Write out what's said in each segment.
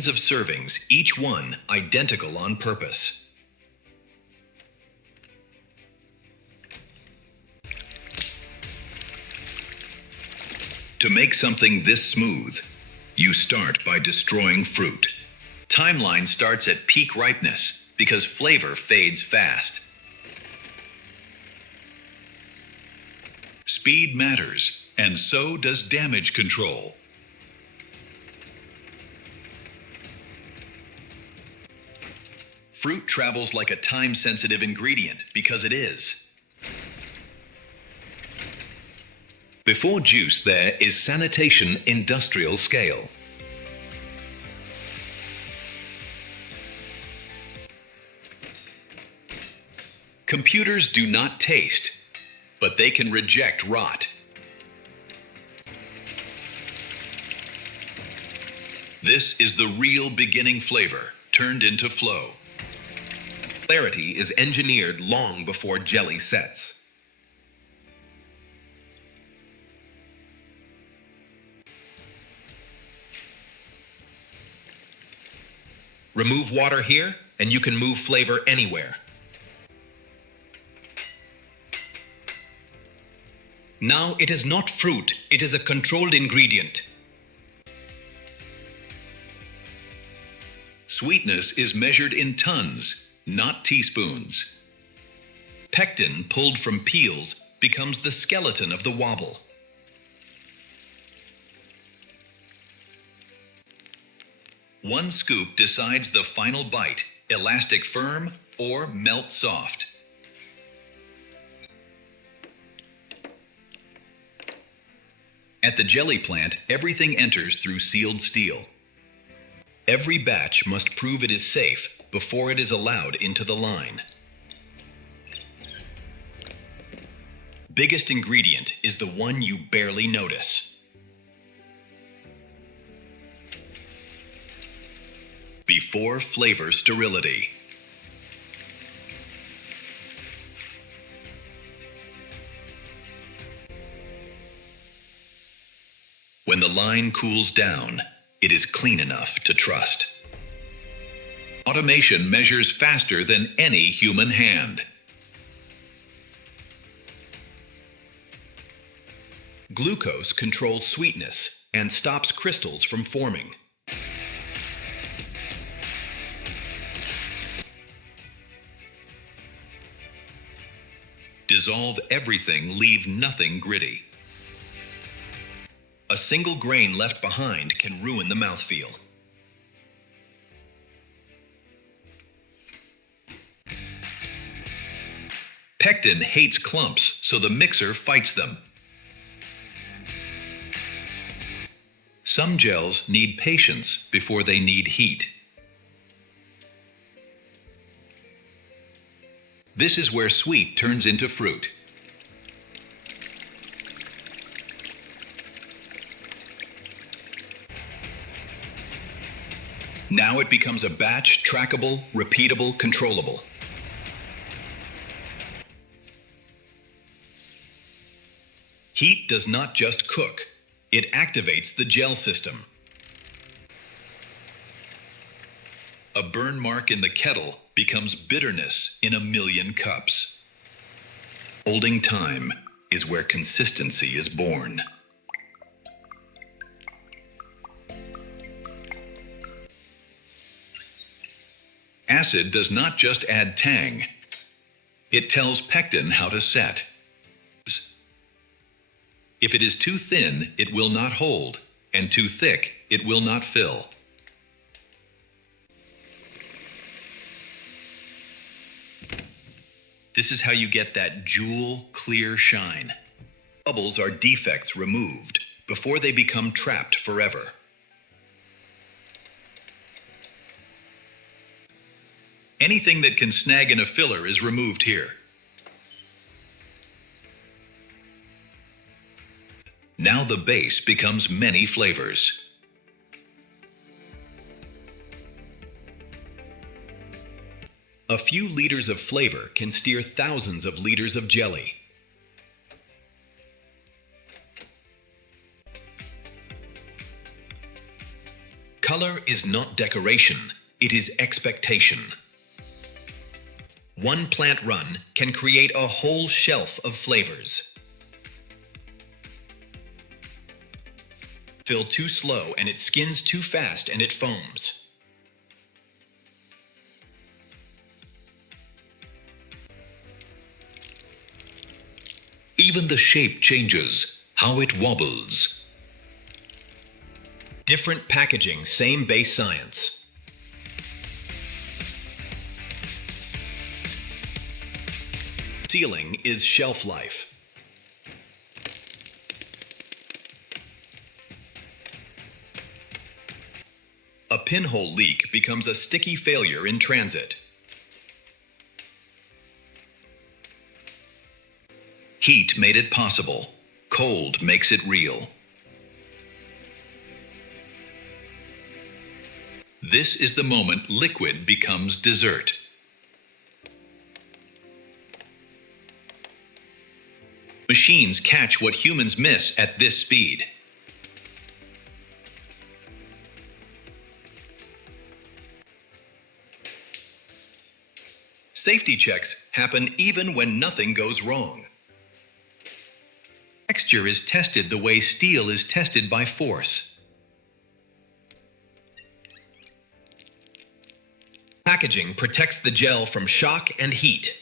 millions of servings, each one identical on purpose. To make something this smooth, you start by destroying fruit. Timeline starts at peak ripeness because flavor fades fast. Speed matters, and so does damage control. Fruit travels like a time-sensitive ingredient because it is. Before juice, there is sanitation industrial scale. Computers do not taste, but they can reject rot. This is the real beginning flavor turned into flow. Clarity is engineered long before jelly sets. Remove water here, and you can move flavor anywhere. Now it is not fruit, it is a controlled ingredient. Sweetness is measured in tons, not teaspoons. Pectin pulled from peels becomes the skeleton of the wobble. One scoop decides the final bite, elastic firm or melt soft. At the jelly plant, everything enters through sealed steel. Every batch must prove it is safe before it is allowed into the line. Biggest ingredient is the one you barely notice. Before flavor sterility. When the line cools down, it is clean enough to trust. Automation measures faster than any human hand. Glucose controls sweetness and stops crystals from forming. Dissolve everything, leave nothing gritty. A single grain left behind can ruin the mouthfeel. Pectin hates clumps, so the mixer fights them. Some gels need patience before they need heat. This is where sweet turns into fruit. Now it becomes a batch, trackable, repeatable, controllable. Heat does not just cook, it activates the gel system. A burn mark in the kettle becomes bitterness in a million cups. Holding time is where consistency is born. Acid does not just add tang. It tells pectin how to set. If it is too thin, it will not hold, and too thick, it will not fill. This is how you get that jewel clear shine. Bubbles are defects removed before they become trapped forever. Anything that can snag in a filler is removed here. Now the base becomes many flavors. A few liters of flavor can steer thousands of liters of jelly. Color is not decoration, it is expectation. One plant run can create a whole shelf of flavors. Fill too slow and it skins too fast and it foams. Even the shape changes, how it wobbles. Different packaging, same base science. Sealing is shelf life. A pinhole leak becomes a sticky failure in transit. Heat made it possible. Cold makes it real. This is the moment liquid becomes dessert. Machines catch what humans miss at this speed. Safety checks happen even when nothing goes wrong. Texture is tested the way steel is tested by force. Packaging protects the gel from shock and heat.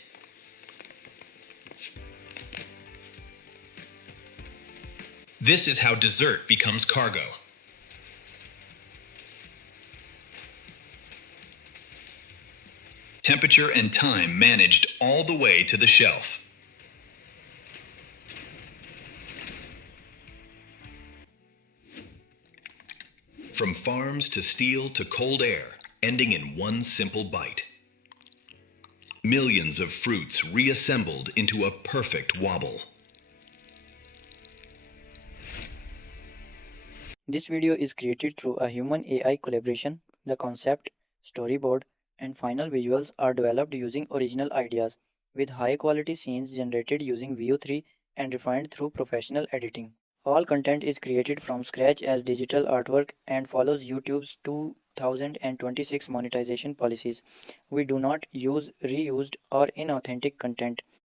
This is how dessert becomes cargo. Temperature and time managed all the way to the shelf. From farms to steel to cold air, ending in one simple bite. Millions of fruits reassembled into a perfect wobble. This video is created through a human AI collaboration. The concept, storyboard, and final visuals are developed using original ideas, with high quality scenes generated using Veo 3 and refined through professional editing. All content is created from scratch as digital artwork and follows YouTube's 2026 monetization policies. We do not use reused or inauthentic content.